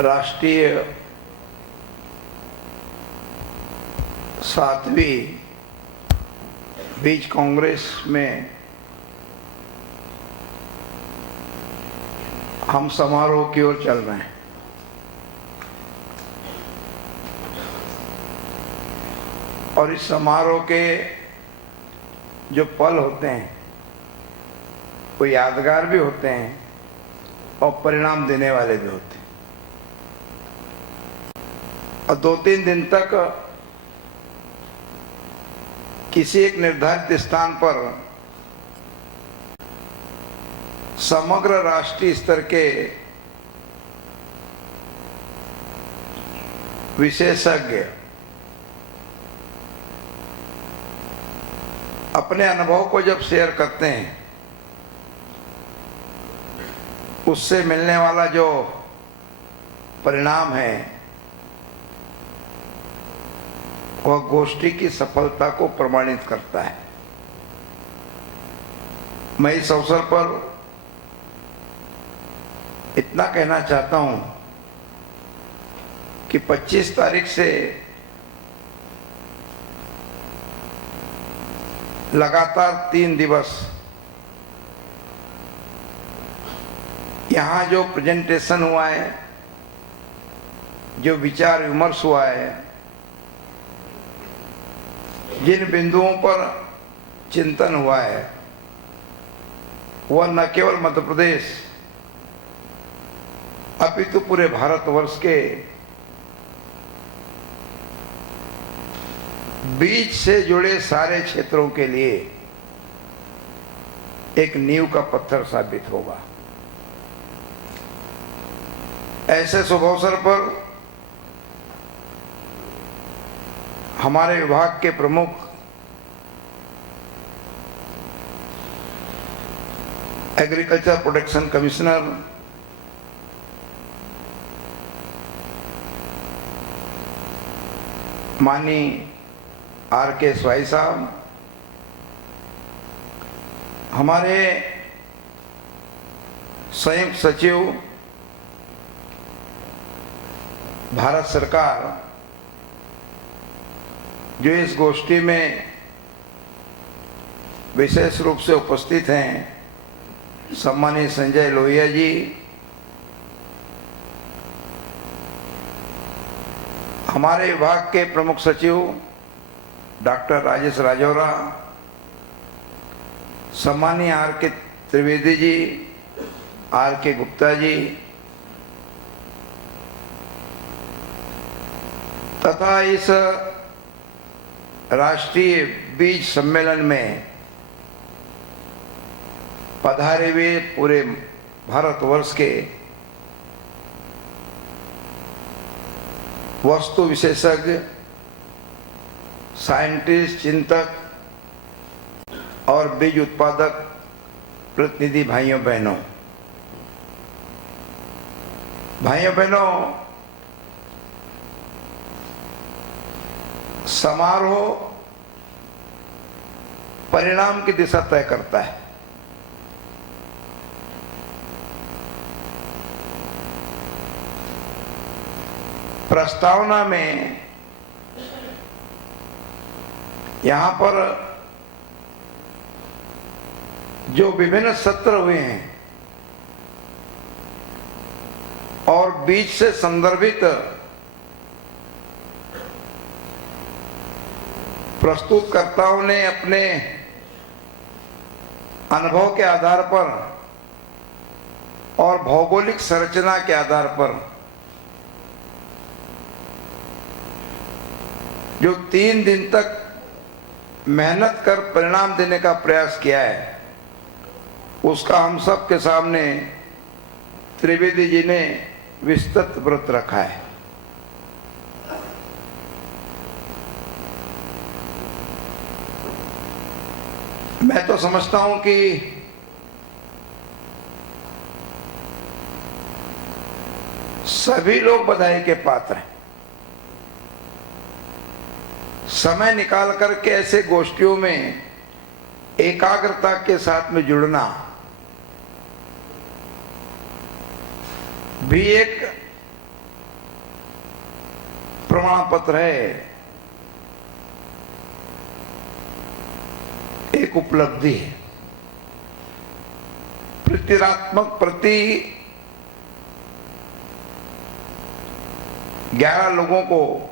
राष्ट्रीय 7वीं बीज कांग्रेस में हम समारोह की ओर चल रहे हैं। और इस समारोह के जो पल होते हैं वो यादगार भी होते हैं और परिणाम देने वाले भी होते हैं। और 2-3 दिन तक किसी एक निर्धारित स्थान पर समग्र राष्ट्रीय स्तर के विशेषज्ञ अपने अनुभव को जब शेयर करते हैं, उससे मिलने वाला जो परिणाम है वह गोष्ठी की सफलता को प्रमाणित करता है। मैं इस अवसर पर इतना कहना चाहता हूं कि 25 तारीख से लगातार 3 दिवस यहाँ जो प्रेजेंटेशन हुआ है, जो विचार विमर्श हुआ है, जिन बिंदुओं पर चिंतन हुआ है, वह न केवल मध्य प्रदेश अपितु पूरे भारतवर्ष के बीज से जुड़े सारे क्षेत्रों के लिए एक नींव का पत्थर साबित होगा। ऐसे शुभ अवसर पर हमारे विभाग के प्रमुख एग्रीकल्चर प्रोटेक्शन कमिश्नर माननीय R.K. स्वाई साहब, हमारे संयुक्त सचिव भारत सरकार जो इस गोष्ठी में विशेष रूप से उपस्थित हैं, सम्मानित संजय लोहिया जी, हमारे विभाग के प्रमुख सचिव डॉक्टर राजेश राजौरा, सम्मानीय R.K. त्रिवेदी जी, R.K. गुप्ता जी तथा इस राष्ट्रीय बीज सम्मेलन में पधारे हुए पूरे भारतवर्ष के वस्तु विशेषज्ञ, साइंटिस्ट, चिंतक और बीज उत्पादक प्रतिनिधि भाइयों बहनों, समारोह परिणाम की दिशा तय करता है। प्रस्तावना में यहाँ पर जो विभिन्न सत्र हुए हैं और बीच से संदर्भित प्रस्तुतकर्ताओं ने अपने अनुभव के आधार पर और भौगोलिक संरचना के आधार पर जो 3 दिन तक मेहनत कर परिणाम देने का प्रयास किया है, उसका हम सब के सामने त्रिवेदी जी ने विस्तृत व्रत रखा है। मैं तो समझता हूं कि सभी लोग बधाई के पात्र हैं। समय निकाल करके ऐसे गोष्ठियों में एकाग्रता के साथ में जुड़ना भी एक प्रमाण पत्र है, एक उपलब्धि है। प्रति 11 लोगों को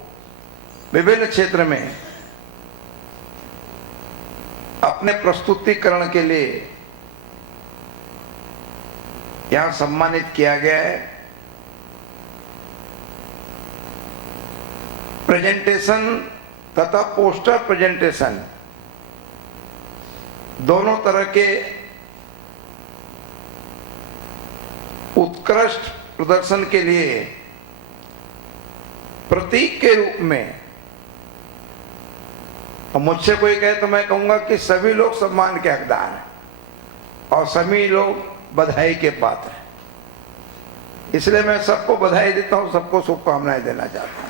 विभिन्न क्षेत्र में अपने प्रस्तुतिकरण के लिए यहां सम्मानित किया गया है। प्रेजेंटेशन तथा पोस्टर प्रेजेंटेशन दोनों तरह के उत्कृष्ट प्रदर्शन के लिए प्रतीक के रूप में, और मुझसे कोई कहे तो मैं कहूंगा कि सभी लोग सम्मान के हकदार हैं और सभी लोग बधाई के पात्र हैं। इसलिए मैं सबको बधाई देता हूं, सबको शुभकामनाएं देना चाहता हूं।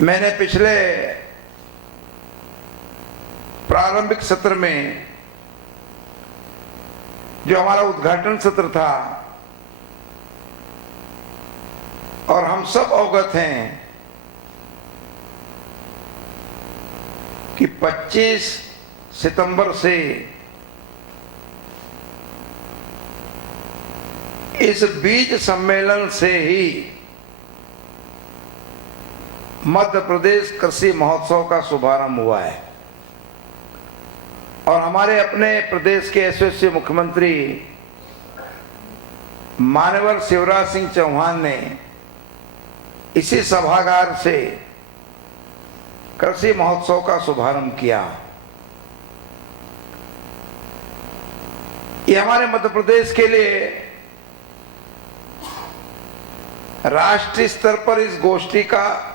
मैंने पिछले प्रारंभिक सत्र में जो हमारा उद्घाटन सत्र था, और हम सब अवगत हैं कि 25 सितंबर से इस बीज सम्मेलन से ही मध्य प्रदेश कृषि महोत्सव का शुभारंभ हुआ है। और हमारे अपने प्रदेश के यशस्वी मुख्यमंत्री माननीय शिवराज सिंह चौहान ने इसी सभागार से कृषि महोत्सव का शुभारंभ किया। ये हमारे मध्य प्रदेश के लिए राष्ट्रीय स्तर पर इस गोष्ठी का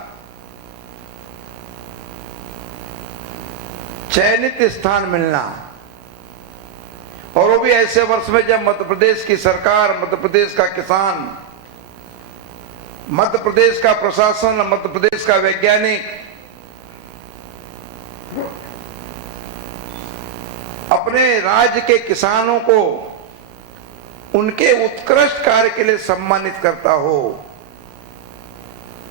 चयनित स्थान मिलना, और वो भी ऐसे वर्ष में जब मध्य प्रदेश की सरकार, मध्य प्रदेश का किसान, मध्य प्रदेश का प्रशासन, मध्य प्रदेश का वैज्ञानिक अपने राज्य के किसानों को उनके उत्कृष्ट कार्य के लिए सम्मानित करता हो,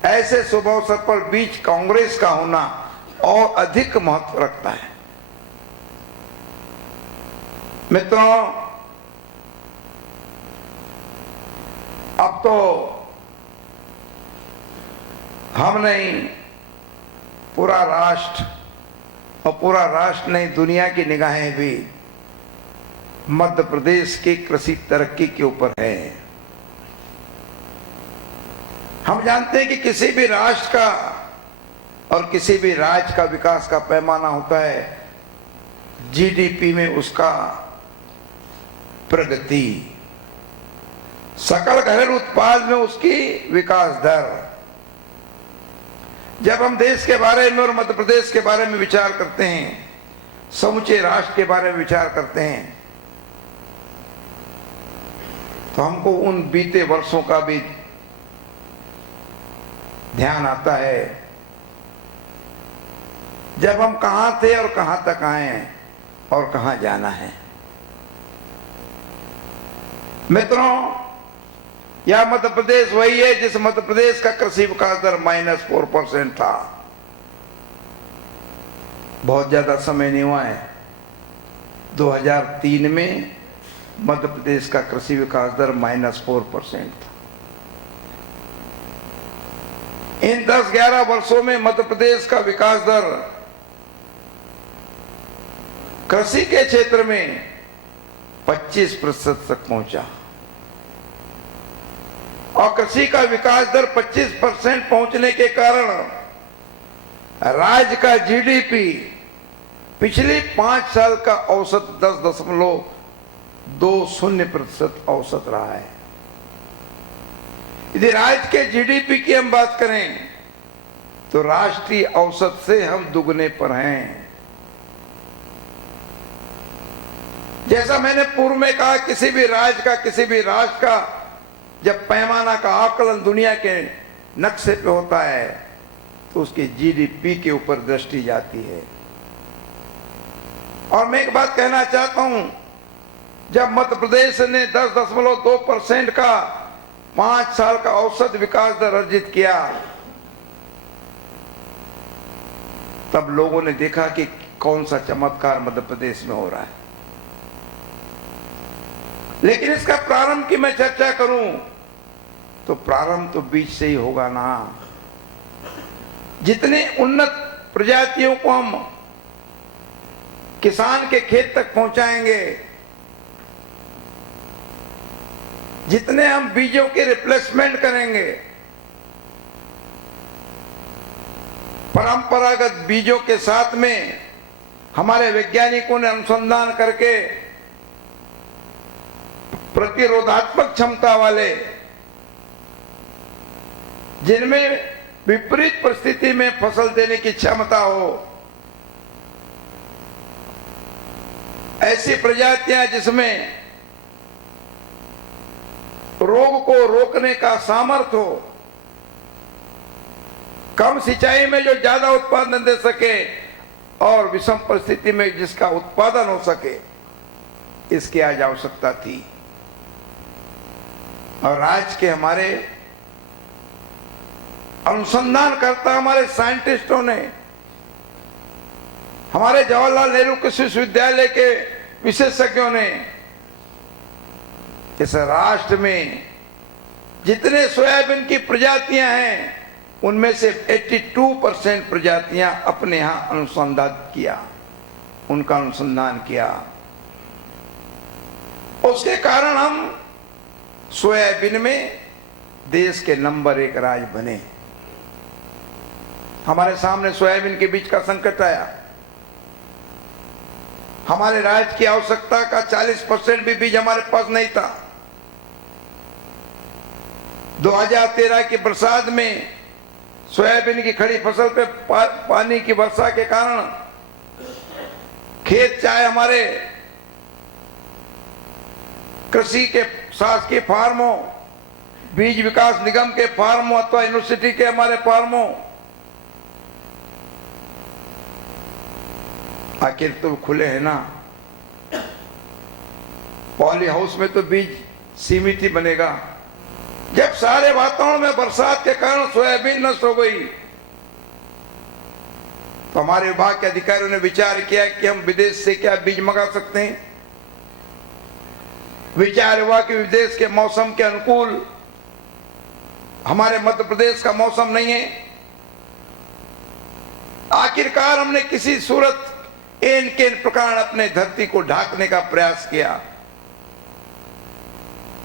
ऐसे शुभ अवसर पर बीज कांग्रेस का होना और अधिक महत्व रखता है। मित्रों, अब तो हम नहीं, पूरा राष्ट्र, और पूरा राष्ट्र नहीं, दुनिया की निगाहें भी मध्य प्रदेश की कृषि तरक्की के ऊपर है। हम जानते हैं कि किसी भी राष्ट्र का और किसी भी राज्य का विकास का पैमाना होता है जीडीपी में उसका प्रगति, सकल घरेलू उत्पाद में उसकी विकास दर। जब हम देश के बारे में और मध्य प्रदेश के बारे में विचार करते हैं, समूचे राष्ट्र के बारे में विचार करते हैं, तो हमको उन बीते वर्षों का भी ध्यान आता है, जब हम कहां थे और कहां तक आए हैं और कहां जाना है। मित्रों, यह मध्य प्रदेश वही है जिस मध्य प्रदेश का कृषि विकास दर -4% था। बहुत ज्यादा समय नहीं हुआ है, 2003 में मध्य प्रदेश का कृषि विकास दर -4% था। इन 10-11 वर्षों में मध्य प्रदेश का विकास दर कृषि के क्षेत्र में 25% तक पहुंचा, और कृषि का विकास दर 25% पहुंचने के कारण राज्य का जीडीपी पिछले 5 साल का औसत 10.20% औसत रहा है। यदि राज्य के जीडीपी की हम बात करें तो राष्ट्रीय औसत से हम दुगने पर हैं। जैसा मैंने पूर्व में कहा, किसी भी राज्य का, किसी भी राष्ट्र का जब पैमाना का आकलन दुनिया के नक्शे पे होता है तो उसके जीडीपी के ऊपर दृष्टि जाती है। और मैं एक बात कहना चाहता हूं, जब मध्य प्रदेश ने 10.2% का 5 साल का औसत विकास दर अर्जित किया, तब लोगों ने देखा कि कौन सा चमत्कार मध्य प्रदेश में हो रहा है। लेकिन इसका प्रारंभ की मैं चर्चा करूं तो प्रारंभ तो बीज से ही होगा ना। जितने उन्नत प्रजातियों को हम किसान के खेत तक पहुंचाएंगे, जितने हम बीजों के रिप्लेसमेंट करेंगे, परंपरागत बीजों के साथ में हमारे वैज्ञानिकों ने अनुसंधान करके प्रतिरोधात्मक क्षमता वाले, जिनमें विपरीत परिस्थिति में फसल देने की क्षमता हो, ऐसी प्रजातियां जिसमें रोग को रोकने का सामर्थ्य हो, कम सिंचाई में जो ज्यादा उत्पादन दे सके और विषम परिस्थिति में जिसका उत्पादन हो सके, इसकी आज आवश्यकता थी। और आज के हमारे अनुसंधानकर्ता, हमारे साइंटिस्टों ने, हमारे जवाहरलाल नेहरू कृषि विश्वविद्यालय के विशेषज्ञों ने इस राष्ट्र में जितने सोयाबीन की प्रजातियां हैं, उनमें से 82% प्रजातियां अपने यहां अनुसंधान किया, उनका अनुसंधान किया। उसके कारण हम सोयाबीन में देश के नंबर 1 राज्य बने। हमारे सामने सोयाबीन के बीज का संकट आया, हमारे राज्य की आवश्यकता का 40% भी बीज हमारे पास नहीं था। 2013 की बरसात में सोयाबीन की खड़ी फसल पे पानी की वर्षा के कारण खेत, चाहे हमारे कृषि के शासकीय फार्मों, बीज विकास निगम के फार्मों अथवा यूनिवर्सिटी के हमारे फार्मों, आखिर तो खुले हैं ना। पॉली हाउस में तो बीज सीमित ही बनेगा। जब सारे वातावरण में बरसात के कारण सोयाबीन नष्ट हो गई, तो हमारे विभाग के अधिकारियों ने विचार किया कि हम विदेश से क्या बीज मंगा सकते हैं। विचार हुआ कि विदेश के मौसम के अनुकूल हमारे मध्य प्रदेश का मौसम नहीं है। आखिरकार हमने किसी सूरत एन के प्रकार अपने धरती को ढांकने का प्रयास किया।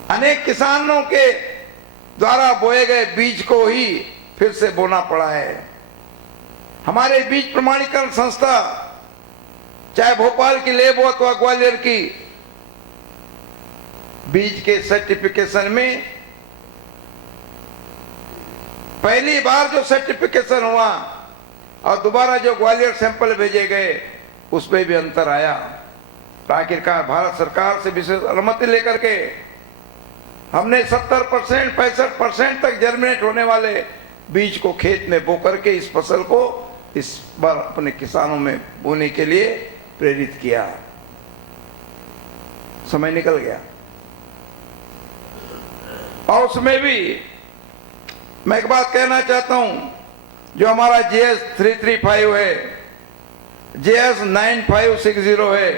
अनेक किसानों के द्वारा बोए गए बीज को ही फिर से बोना पड़ा है। हमारे बीज प्रमाणीकरण संस्था, चाहे भोपाल की लेब हो अथवा ग्वालियर की, बीज के सर्टिफिकेशन में पहली बार जो सर्टिफिकेशन हुआ और दोबारा जो ग्वालियर सैंपल भेजे गए, उसमें भी अंतर आया। आखिरकार भारत सरकार से विशेष अनुमति लेकर के हमने 70%, 65% तक जर्मिनेट होने वाले बीज को खेत में बो करके इस फसल को इस बार अपने किसानों में बोने के लिए प्रेरित किया। समय निकल गया और उसमें भी मैं एक बात कहना चाहता हूं, जो हमारा GS 335 है, GS 9560 है,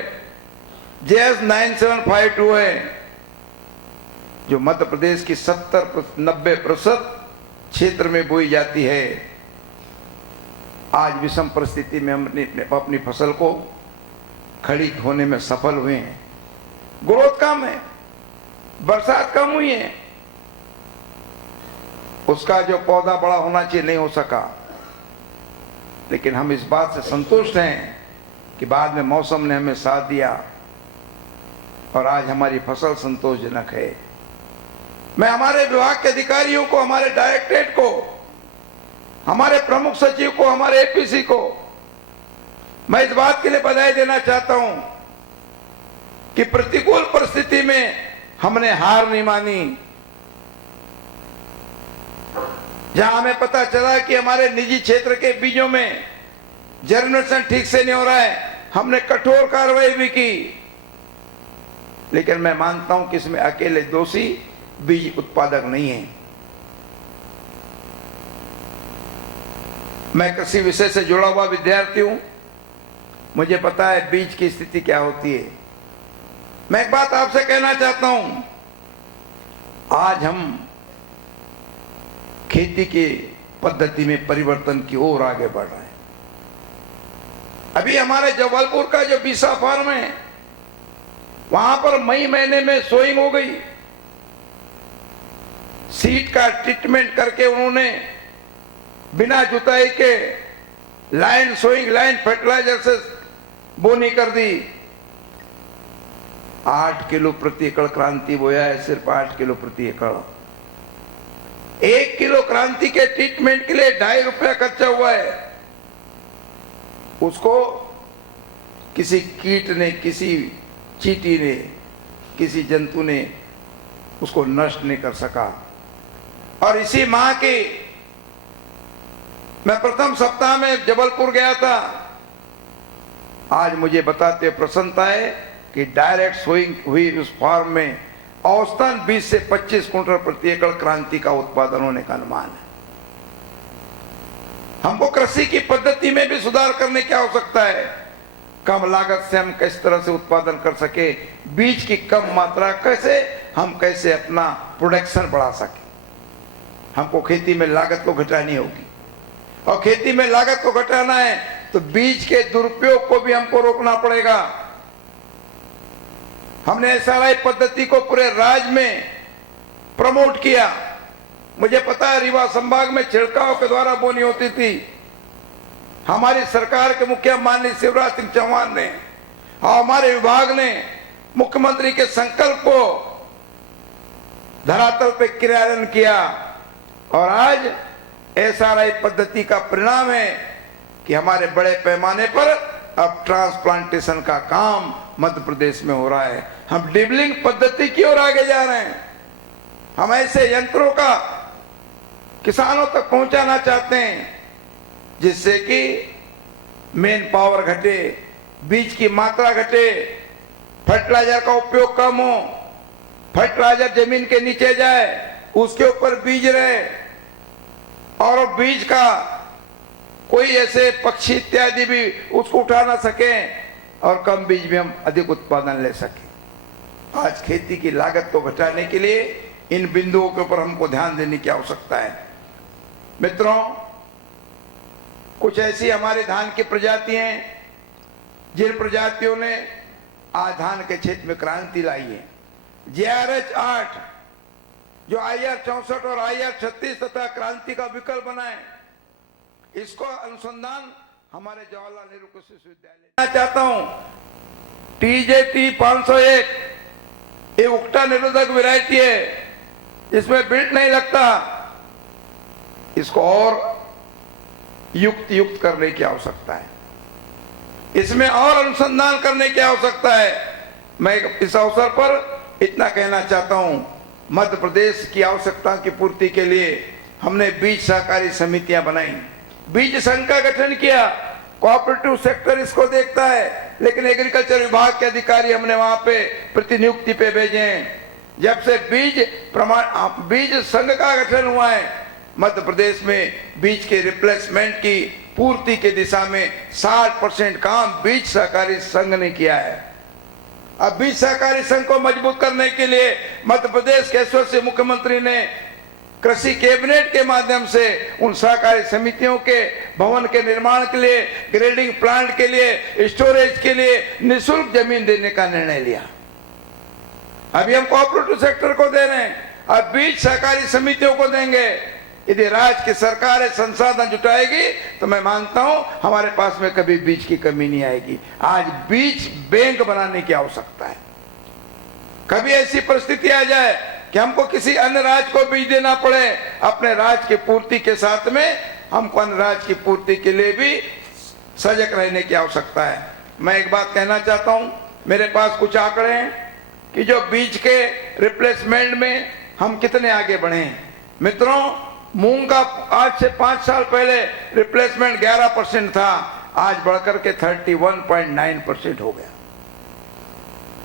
GS 9752 है, जो मध्य प्रदेश की 70-90% क्षेत्र में बोई जाती है, आज विषम परिस्थिति में हम अपनी फसल को खड़ी होने में सफल हुए हैं। ग्रोथ कम है, बरसात कम हुई है, उसका जो पौधा बड़ा होना चाहिए नहीं हो सका। लेकिन हम इस बात से संतुष्ट हैं कि बाद में मौसम ने हमें साथ दिया और आज हमारी फसल संतोषजनक है। मैं हमारे विभाग के अधिकारियों को, हमारे डायरेक्टरेट को, हमारे प्रमुख सचिव को, हमारे APC को मैं इस बात के लिए बधाई देना चाहता हूं कि प्रतिकूल परिस्थिति में हमने हार नहीं मानी। जहां हमें पता चला कि हमारे निजी क्षेत्र के बीजों में जर्मिनेशन ठीक से नहीं हो रहा है, हमने कठोर कार्रवाई भी की, लेकिन मैं मानता हूं कि इसमें अकेले दोषी बीज उत्पादक नहीं है। मैं कृषि विषय से जुड़ा हुआ विद्यार्थी हूं, मुझे पता है बीज की स्थिति क्या होती है। मैं एक बात आपसे कहना चाहता हूं, आज हम खेती की पद्धति में परिवर्तन की ओर आगे बढ़ रहे हैं। अभी हमारे जबलपुर का जो बीसा फार्म है, वहां पर मई महीने में सोइंग हो गई। सीड का ट्रीटमेंट करके उन्होंने बिना जुताई के लाइन सोइंग, लाइन फर्टिलाइजर से बोनी कर दी। 8 किलो प्रति एकड़ क्रांति बोया है, सिर्फ 8 किलो प्रति एकड़। 1 किलो क्रांति के ट्रीटमेंट के लिए 2.5 रुपया खर्चा हुआ है। उसको किसी कीट ने, किसी चींटी ने, किसी जंतु ने उसको नष्ट नहीं कर सका। और इसी माह के मैं प्रथम सप्ताह में जबलपुर गया था। आज मुझे बताते प्रसन्नता है कि डायरेक्ट सोइंग हुई उस फार्म में औसतन 20 से 25 कुंटल प्रति एकड़ क्रांति का उत्पादन होने का अनुमान है। हमको कृषि की पद्धति में भी सुधार करने की आवश्यकता है। कम लागत से हम किस तरह से उत्पादन कर सके, बीज की कम मात्रा कैसे अपना प्रोडक्शन बढ़ा सके। हमको खेती में लागत को घटानी होगी, और खेती में लागत को घटाना है तो बीज के दुरुपयोग को भी हमको रोकना पड़ेगा। हमने एसआरआई पद्धति को पूरे राज्य में प्रमोट किया। मुझे पता है रीवा संभाग में छिड़काव के द्वारा बोनी होती थी। हमारी सरकार के मुखिया माननीय शिवराज सिंह चौहान ने और हमारे विभाग ने मुख्यमंत्री के संकल्प को धरातल पे क्रियान्वयन किया, और आज एसआरआई पद्धति का परिणाम है कि हमारे बड़े पैमाने पर अब ट्रांसप्लांटेशन का काम मध्य प्रदेश में हो रहा है। हम डिबलिंग पद्धति की ओर आगे जा रहे हैं। हम ऐसे यंत्रों का किसानों तक पहुंचाना चाहते हैं जिससे कि मेन पावर घटे, बीज की मात्रा घटे, फर्टिलाइजर का उपयोग कम हो, फर्टिलाइजर जमीन के नीचे जाए, उसके ऊपर बीज रहे, और बीज का कोई ऐसे पक्षी इत्यादि भी उसको उठा ना सके, और कम बीज में हम अधिक उत्पादन ले सके। आज खेती की लागत को घटाने के लिए इन बिंदुओं के ऊपर हमको ध्यान देने की आवश्यकता है। मित्रों, कुछ ऐसी हमारे धान की प्रजाति हैं जिन प्रजातियों ने आज धान के क्षेत्र में क्रांति लाई है। JRH 8 जो IR 64 और IR 36 तथा क्रांति का विकल्प बनाए, इसको अनुसंधान हमारे जवाहरलाल नेहरू कृषि विश्वविद्यालय चाहता हूं। TJT 501 ये उकटा निरोधक वैरायटी है, इसमें बिल्ट नहीं लगता। इसको और युक्त करने की आवश्यकता है, इसमें और अनुसंधान करने की आवश्यकता है। मैं इस अवसर पर इतना कहना चाहता हूं, मध्य प्रदेश की आवश्यकता की पूर्ति के लिए हमने बीज सहकारी समितियां बनाई, बीज संघ का गठन किया। कोऑपरेटिव सेक्टर इसको देखता है, लेकिन एग्रीकल्चर विभाग के अधिकारी हमने वहां पे प्रतिनियुक्ति पे भेजे हैं। जब से बीज संघ का गठन हुआ है, मध्य प्रदेश में बीज के रिप्लेसमेंट की पूर्ति की दिशा में 60% काम बीज सहकारी संघ ने किया है। अब बीज सहकारी संघ को मजबूत करने के लिए मध्य प्रदेश के यशस्वी मुख्यमंत्री ने कृषि कैबिनेट के माध्यम से उन सहकारी समितियों के भवन के निर्माण के लिए, ग्रेडिंग प्लांट के लिए, स्टोरेज के लिए निःशुल्क जमीन देने का निर्णय लिया। अभी हम कोऑपरेटिव सेक्टर को दे रहे हैं, अब बीज सहकारी समितियों को देंगे। यदि राज्य की सरकार संसाधन जुटाएगी तो मैं मानता हूं हमारे पास में कभी बीज की कमी नहीं आएगी। आज बीज बैंक बनाने की आवश्यकता है। कभी ऐसी परिस्थिति आ जाए कि हमको किसी अन्य राज्य को बीज देना पड़े, अपने राज्य की पूर्ति के साथ में हमको अन्य राज्य की पूर्ति के लिए भी सजग रहने की आवश्यकता है। मैं एक बात कहना चाहता हूं, मेरे पास कुछ आंकड़े हैं कि जो बीज के रिप्लेसमेंट में हम कितने आगे बढ़े हैं। मित्रों, मूंग का आज से 5 साल पहले रिप्लेसमेंट 11% था, आज बढ़कर के 31.9% हो गया।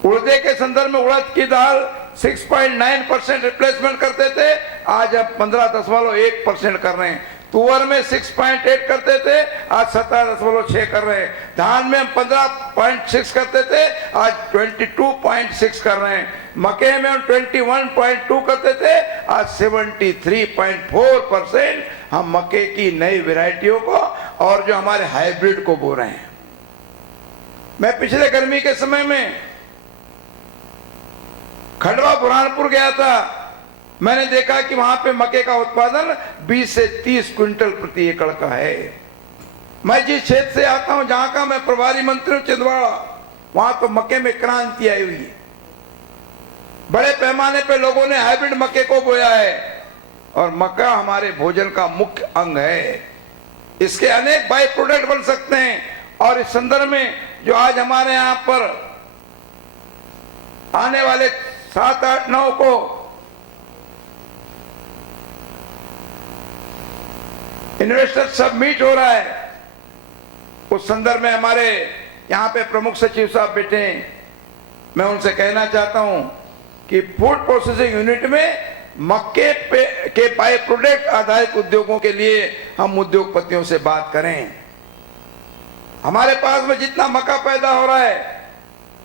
उड़दे के संदर्भ में उड़द की दाल 6.9% रिप्लेसमेंट करते थे, आज अब 15.1% कर रहे हैं। तुअर में 6.8 करते थे, आज 17.6 कर रहे हैं। धान में हम 15.6 करते थे, आज 22.6 कर रहे हैं। मक्के में हम 21.2 करते थे, आज 73.4% हम मक्के की नई वैरायटियों को और जो हमारे हाइब्रिड को बो रहे हैं। मैं पिछले गर्मी के समय में खंडवा बुरहानपुर गया था, मैंने देखा कि वहां पे मक्के का उत्पादन 20 से 30 क्विंटल प्रति एकड़ का है। मैं जिस क्षेत्र से आता हूं, जहां का मैं प्रभारी मंत्री हूं, छिंदवाड़ा, वहां तो मक्के में क्रांति आई हुई है। बड़े पैमाने पे लोगों ने हाइब्रिड मक्के को बोया है और मक्का हमारे भोजन का मुख्य अंग है। इसके अनेक बाई प्रोडक्ट बन सकते हैं और इस संदर्भ में जो आज हमारे यहां पर आने वाले 7, 8, 9 को इन्वेस्टर सबमिट हो रहा है, उस संदर्भ में हमारे यहाँ पे प्रमुख सचिव साहब बैठे हैं। मैं उनसे कहना चाहता हूं कि फूड प्रोसेसिंग यूनिट में मक्के के बाय प्रोडक्ट आधारित उद्योगों के लिए हम उद्योगपतियों से बात करें। हमारे पास में जितना मक्का पैदा हो रहा है,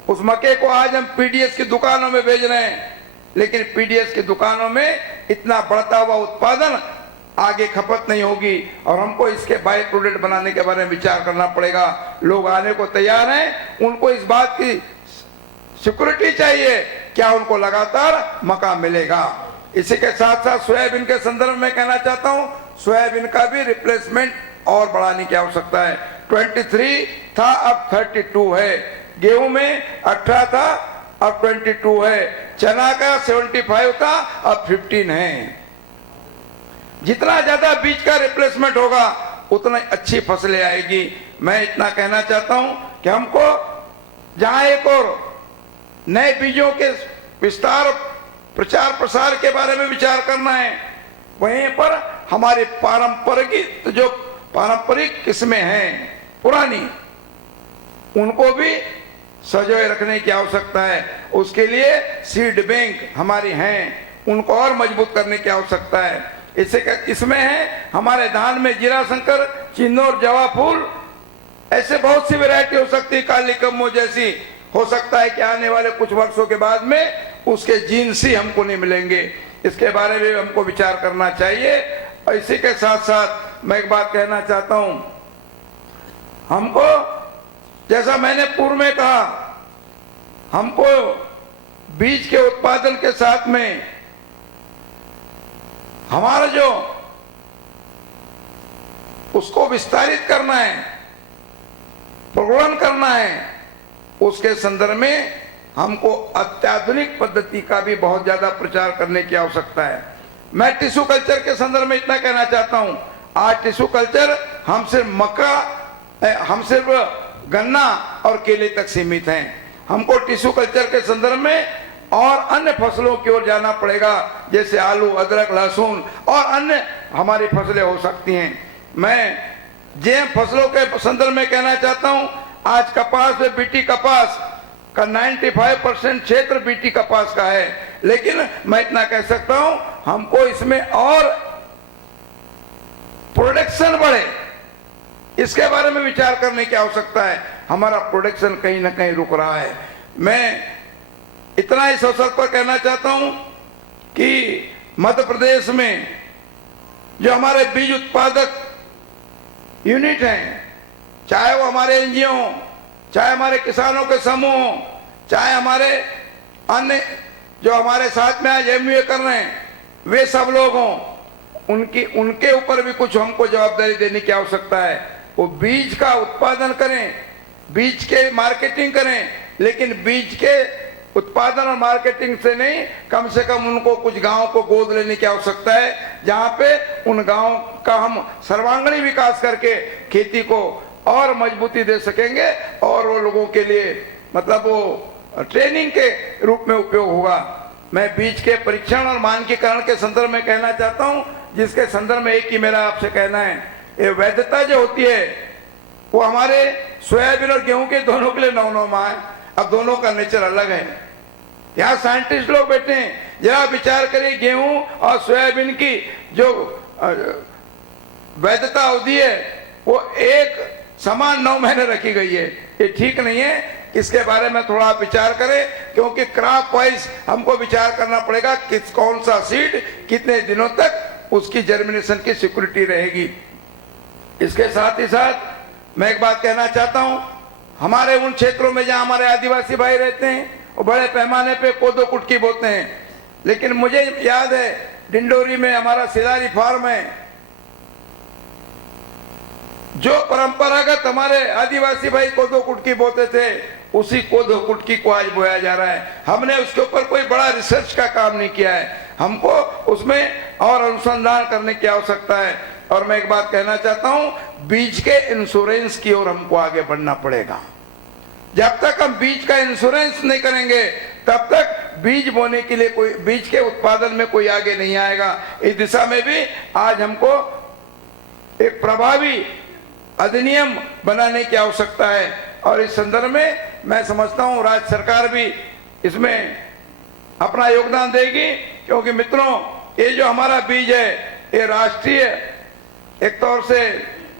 उस मक्के को आज हम पीडीएस की दुकानों में भेज रहे हैं, लेकिन पीडीएस की दुकानों में इतना बढ़ता हुआ उत्पादन आगे खपत नहीं होगी और हमको इसके बाय प्रोडक्ट बनाने के बारे में विचार करना पड़ेगा। लोग आने को तैयार हैं, उनको इस बात की सिक्योरिटी चाहिए, क्या उनको लगातार मक्का मिलेगा। इसी के साथ साथ सोयाबीन के संदर्भ में कहना चाहता हूं, सोयाबीन का भी रिप्लेसमेंट और बढ़ाने की आवश्यकता है। 23 था, अब 32 है। गेहूं में 18 था, अब 22 है। चना का 75 था, अब 15 है। जितना ज्यादा बीज का रिप्लेसमेंट होगा, उतना अच्छी फसलें आएगी। मैं इतना कहना चाहता हूं कि हमको जहां एक और नए बीजों के विस्तार, प्रचार प्रसार के बारे में विचार करना है, वहीं पर हमारे पारंपरिक किस्में हैं पुरानी, उनको भी सजोए रखने की आवश्यकता है। उसके लिए सीड बैंक हमारी हैं, उनको और मजबूत करने की आवश्यकता है। इसमें है हमारे धान में जीरा शंकर, चिन्नौर, जवा फूल, ऐसे बहुत सी वैरायटी हो सकती है, काली कम्मो जैसी। हो सकता है कि आने वाले कुछ वर्षों के बाद में उसके जीन्स ही हमको नहीं मिलेंगे। इसके बारे में हमको विचार करना चाहिए। और इसी के साथ साथ मैं एक बात कहना चाहता हूं, हमको, जैसा मैंने पूर्व में कहा, हमको बीज के उत्पादन के साथ में हमारा जो उसको विस्तारित करना है, प्रगुणन करना है, उसके संदर्भ में हमको अत्याधुनिक पद्धति का भी बहुत ज्यादा प्रचार करने की आवश्यकता है। मैं टिश्यू कल्चर के संदर्भ में इतना कहना चाहता हूं, आज टिश्यू कल्चर हम सिर्फ मक्का, हम सिर्फ गन्ना और केले तक सीमित हैं। हमको टिश्यू कल्चर के संदर्भ में और अन्य फसलों की ओर जाना पड़ेगा, जैसे आलू, अदरक, लहसुन और अन्य हमारी फसलें हो सकती हैं। मैं जेम फसलों के संदर्भ में कहना चाहता हूं, आज कपास में बीटी कपास का 95% क्षेत्र बीटी कपास का है, लेकिन मैं इतना कह सकता हूं, हमको इसमें और प्रोडक्शन बढ़े, इसके बारे में विचार करने की आवश्यकता है। हमारा प्रोडक्शन कहीं ना कहीं रुक रहा है। मैं इतना इस अवसर पर कहना चाहता हूं कि मध्य प्रदेश में जो हमारे बीज उत्पादक यूनिट हैं, चाहे वो हमारे एनजीओ हों, चाहे हमारे किसानों के समूह हों, चाहे हमारे अन्य जो हमारे साथ में आज एमयूए कर रहे हैं, वे सब लोग हों, उनके ऊपर भी कुछ हमको जवाबदारी देने की आवश्यकता है। वो बीज का उत्पादन करें, बीज के मार्केटिंग करें, लेकिन बीज के उत्पादन और मार्केटिंग से नहीं, कम से कम उनको कुछ गांवों को गोद लेने की आवश्यकता है, जहां पे उन गांवों का हम सर्वांगीण विकास करके खेती को और मजबूती दे सकेंगे और वो लोगों के लिए मतलब वो ट्रेनिंग के रूप में उपयोग होगा। मैं बीज के परीक्षण और मानकीकरण के संदर्भ में कहना चाहता हूं, जिसके संदर्भ में एक ही मेरा आपसे कहना है, ये वैधता जो होती है वो हमारे सोयाबीन और गेहूं के दोनों के लिए 9-9 माह है। अब दोनों का नेचर अलग है। यहाँ साइंटिस्ट लोग बैठे हैं, जरा विचार करिए, गेहूं और सोयाबीन की जो वैधता अवधि है वो एक समान 9 महीने रखी गई है। ये ठीक नहीं है। इसके बारे में थोड़ा विचार करें, क्योंकि क्रॉप वाइज हमको विचार करना पड़ेगा किस कौन सा सीड कितने दिनों तक उसकी जर्मिनेशन की सिक्योरिटी रहेगी। इसके साथ ही साथ मैं एक बात कहना चाहता हूं, हमारे उन क्षेत्रों में जहां हमारे आदिवासी भाई रहते हैं वो बड़े पैमाने पे कोदो कुटकी बोते हैं, लेकिन मुझे याद है डिंडोरी में हमारा सिदारी फार्म है, जो परंपरागत हमारे आदिवासी भाई कोदो कुटकी बोते थे उसी कोदो कुटकी को आज बोया जा रहा है। हमने उसके ऊपर कोई बड़ा रिसर्च का काम नहीं किया है, हमको उसमें और अनुसंधान करने की आवश्यकता है। और मैं एक बात कहना चाहता हूं, बीज के इंश्योरेंस की ओर हमको आगे बढ़ना पड़ेगा। जब तक हम बीज का इंश्योरेंस नहीं करेंगे तब तक बीज बोने के लिए कोई, बीज के उत्पादन में कोई आगे नहीं आएगा। इस दिशा में भी आज हमको एक प्रभावी अधिनियम बनाने की आवश्यकता है। और इस संदर्भ में मैं समझता हूं राज्य सरकार भी इसमें अपना योगदान देगी, क्योंकि मित्रों ये जो हमारा बीज है ये राष्ट्रीय एक तौर से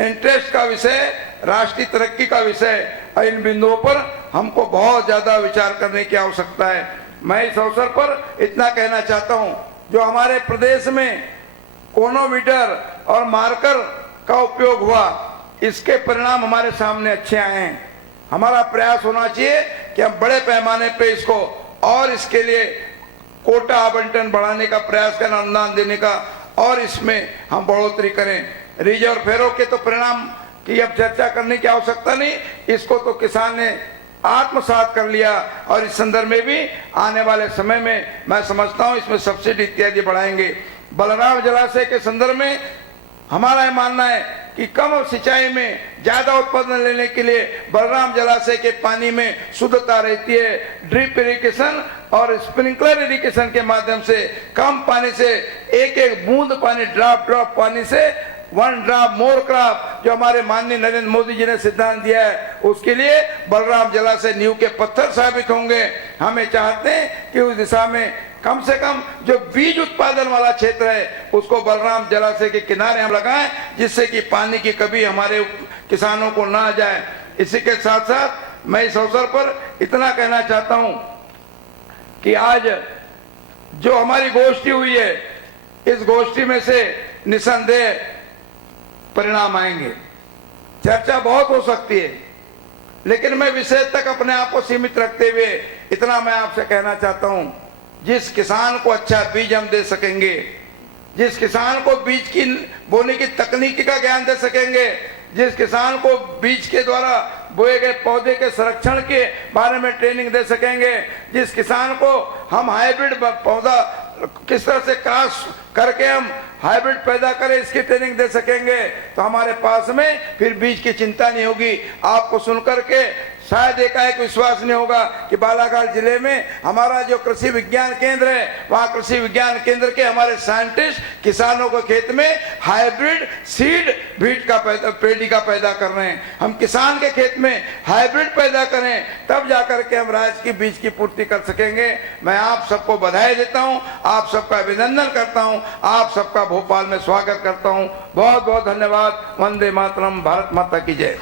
इंटरेस्ट का विषय, राष्ट्रीय तरक्की का विषय, और इन बिंदुओं पर हमको बहुत ज्यादा विचार करने की आवश्यकता है। मैं इस अवसर पर इतना कहना चाहता हूं, जो हमारे प्रदेश में कोनोमीटर और मार्कर का उपयोग हुआ, इसके परिणाम हमारे सामने अच्छे आए हैं। हमारा प्रयास होना चाहिए कि हम बड़े पैमाने पे इसको और इसके लिए कोटा आवंटन बढ़ाने का प्रयास करें, अनुदान देने का, और इसमें हम बढ़ोतरी करें। रीज और फेरो के तो परिणाम की अब चर्चा करने की आवश्यकता नहीं, इसको तो किसान ने आत्मसात कर लिया। और इस संदर्भ में भी आने वाले समय में मैं समझता हूं इसमें सब्सिडी इत्यादि बढ़ाएंगे। बलराम जलाशय के संदर्भ में हमारा यह मानना है कि कम सिंचाई में ज्यादा उत्पादन लेने के लिए बलराम जलाशय के पानी में शुद्धता रहती है। ड्रिप इरिगेशन और स्प्रिंकलर इरिगेशन के माध्यम से कम पानी से एक एक बूंद पानी, ड्रॉप पानी से 1 ड्रॉप मोर क्रॉप, जो हमारे माननीय नरेंद्र मोदी जी ने सिद्धांत दिया है, उसके लिए बलराम जलाशय नींव के पत्थर साबित होंगे। हमें चाहते हैं कि उस दिशा में कम से कम जो बीज उत्पादन वाला क्षेत्र है उसको बलराम जलाशय के किनारे हम लगाएं, जिससे कि पानी की कभी हमारे किसानों को ना जाए। इसी के साथ साथ मैं इस अवसर पर इतना कहना चाहता हूं कि आज जो हमारी गोष्ठी हुई है, इस गोष्ठी में से निसंदेह परिणाम आएंगे। चर्चा बहुत हो सकती है, लेकिन मैं विषय तक अपने आप को सीमित रखते हुए इतना मैं आपसे कहना चाहता हूं, जिस किसान को अच्छा बीज हम दे सकेंगे, जिस किसान को बीज की बोने की तकनीकी का ज्ञान दे सकेंगे, जिस किसान को बीज के द्वारा बोए गए पौधे के संरक्षण के बारे में ट्रेनिंग दे सकेंगे, जिस किसान को हम हाइब्रिड पौधा किस तरह से क्रॉस करके हम हाइब्रिड पैदा करें इसकी ट्रेनिंग दे सकेंगे, तो हमारे पास में फिर बीज की चिंता नहीं होगी। आपको सुनकर के शायद एकाएक विश्वास नहीं होगा कि बालाघाट जिले में हमारा जो कृषि विज्ञान केंद्र है, वहाँ कृषि विज्ञान केंद्र के हमारे साइंटिस्ट किसानों को खेत में हाइब्रिड सीड बीट का पेड़ी का पैदा कर रहे हैं। हम किसान के खेत में हाइब्रिड पैदा करें, तब जाकर के हम राज्य की बीज की पूर्ति कर सकेंगे। मैं आप सबको बधाई देता हूँ, आप सबका अभिनंदन करता हूँ, आप सबका भोपाल में स्वागत करता हूँ। बहुत बहुत धन्यवाद। वंदे मातरम। भारत माता की जय।